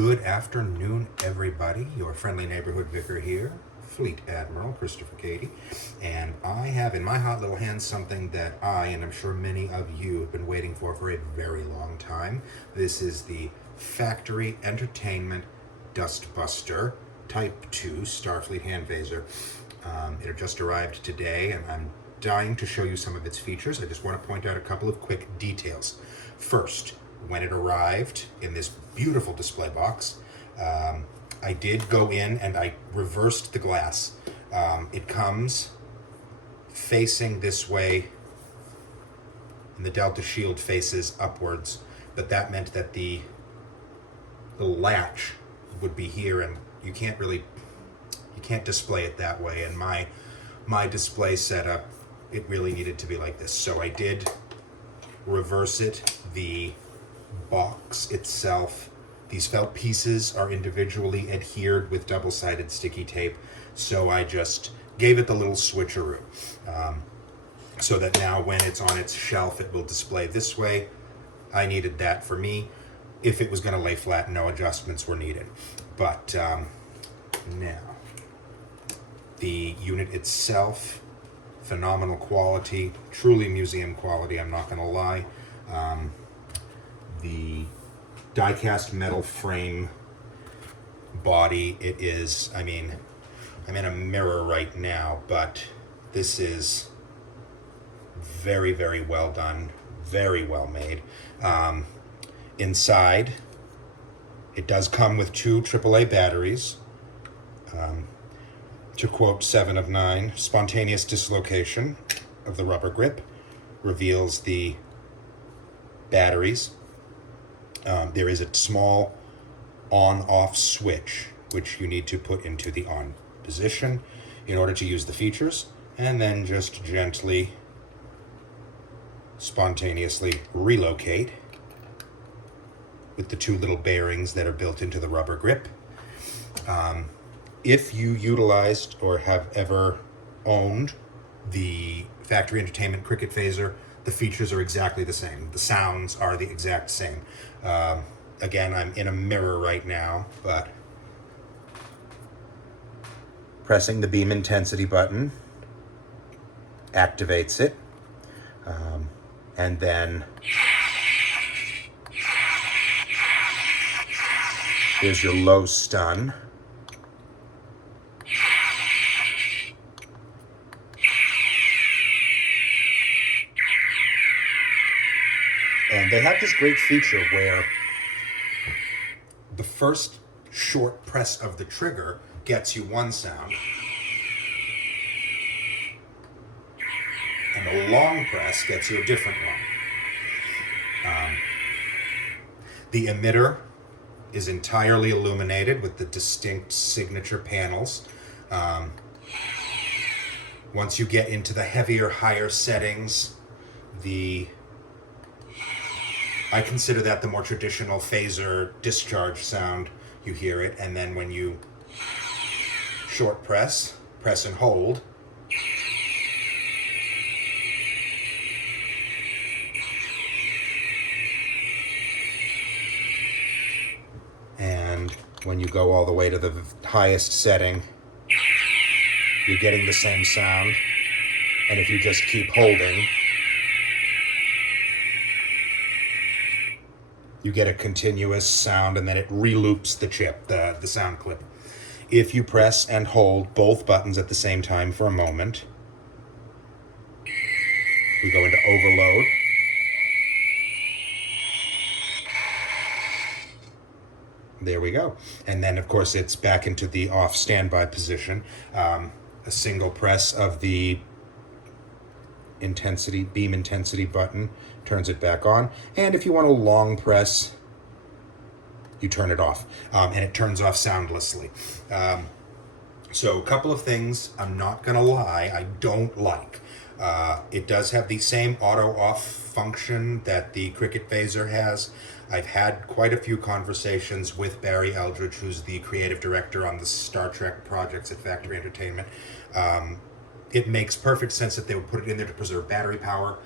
Good afternoon, everybody. Your friendly neighborhood vicar here, Fleet Admiral Christopher Cady, and I have in my hot little hands something that I, and I'm sure many of you, have been waiting for a very long time. This is the Factory Entertainment Dustbuster Type 2 Starfleet hand phaser. It had just arrived today, and I'm dying to show you some of its features. I just want to point out a couple of quick details. First, when it arrived in this beautiful display box, I did go in and I reversed the glass. It comes facing this way, and the Delta shield faces upwards, but that meant that the latch would be here, and you can't display it that way. And my display setup, it really needed to be like this. So I did reverse it. The box itself, these felt pieces are individually adhered with double-sided sticky tape, so I just gave it the little switcheroo, so that now when it's on its shelf it will display this way. I needed that for me. If it was going to lay flat, no adjustments were needed. But now the unit itself, phenomenal quality, truly museum quality, I'm not going to lie. The die-cast metal frame body, it is, I mean, I'm in a mirror right now, but this is very well done, very well made. Inside, it does come with two AAA batteries. To quote 7 of 9, spontaneous dislocation of the rubber grip reveals the batteries. There is a small on-off switch which you need to put into the on position in order to use the features, and then just gently, spontaneously relocate with the two little bearings that are built into the rubber grip. If you utilized or have ever owned the Factory Entertainment Cricket Phaser, the features are exactly the same. The sounds are the exact same. Again, I'm in a mirror right now, but pressing the beam intensity button activates it. And then here's your low stun. And they have this great feature where the first short press of the trigger gets you one sound, and a long press gets you a different one. The emitter is entirely illuminated with the distinct signature panels. Once you get into the heavier, higher settings, I consider that the more traditional phaser discharge sound. You hear it, and then when you short press and hold, and when you go all the way to the highest setting, you're getting the same sound. And if you just keep holding, you get a continuous sound, and then it reloops the chip, the sound clip. If you press and hold both buttons at the same time for a moment, we go into overload. There we go. And then, of course, it's back into the off standby position. A single press of the beam intensity button turns it back on, and if you want a long press, you turn it off, and it turns off soundlessly. So a couple of things, I'm not gonna lie, I don't like. It does have the same auto off function that the Cricket Phaser has. I've had quite a few conversations with Barry Eldridge, who's the creative director on the Star Trek projects at Factory Entertainment. It makes perfect sense that they would put it in there to preserve battery power.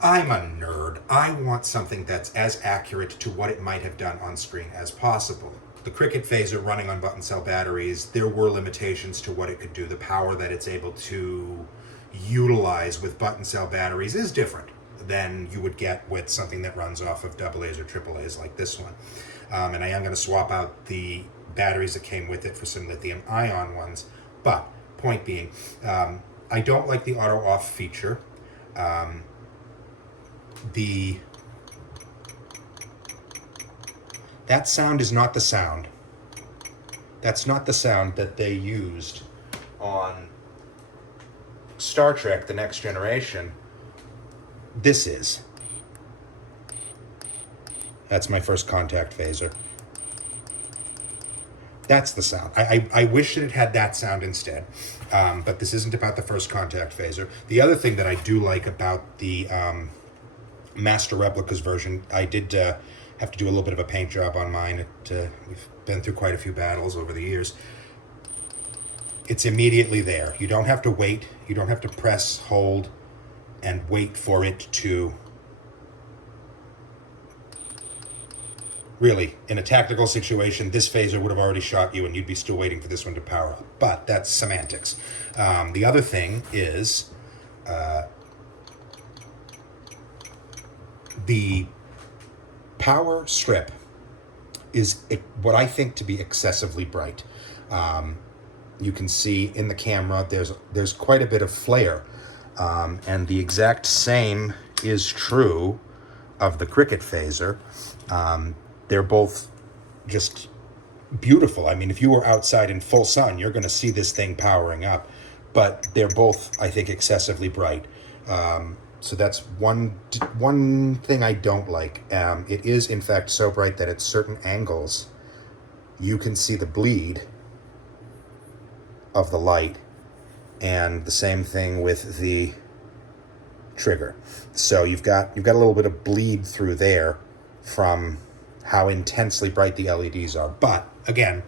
I'm a nerd. I want something that's as accurate to what it might have done on screen as possible. The Cricut phaser running on button cell batteries, there were limitations to what it could do. The power that it's able to utilize with button cell batteries is different than you would get with something that runs off of AA's or AAA's like this one. And I am going to swap out the batteries that came with it for some lithium ion ones. But point being, I don't like the auto off feature. That sound is not the sound. That's not the sound that they used on Star Trek: The Next Generation. This is. That's my first contact phaser. That's the sound. I wish that it had that sound instead. But this isn't about the first contact phaser. The other thing that I do like about the Master Replicas version, I did have to do a little bit of a paint job on mine. We've been through quite a few battles over the years. It's immediately there. You don't have to wait. You don't have to press, hold, and wait for it to... Really, in a tactical situation, this phaser would have already shot you and you'd be still waiting for this one to power up. But that's semantics. The other thing is the power strip is what I think to be excessively bright. You can see in the camera there's quite a bit of flare. And the exact same is true of the Cricut phaser. They're both just beautiful. I mean, if you were outside in full sun, you're going to see this thing powering up. But they're both, I think, excessively bright. So that's one thing I don't like. It is, in fact, so bright that at certain angles, you can see the bleed of the light. And the same thing with the trigger. So you've got a little bit of bleed through there from how intensely bright the LEDs are. But again,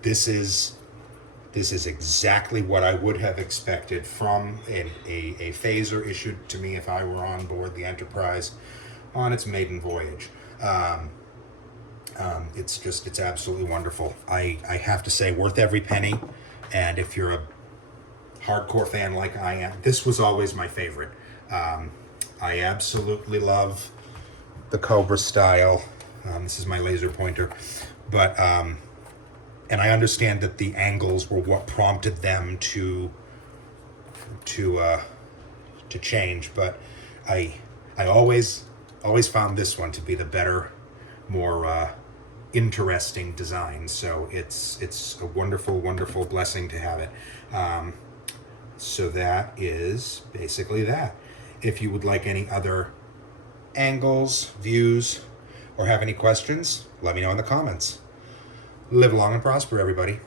this is exactly what I would have expected from a phaser issued to me if I were on board the Enterprise on its maiden voyage. It's absolutely wonderful. I have to say, worth every penny. And if you're a hardcore fan like I am, this was always my favorite. I absolutely love the Cobra style. This is my laser pointer, but and I understand that the angles were what prompted them to change, but I always found this one to be the better, more interesting design. So it's a wonderful blessing to have it. So that is basically that. If you would like any other angles, views, or have any questions, let me know in the comments. Live long and prosper, everybody.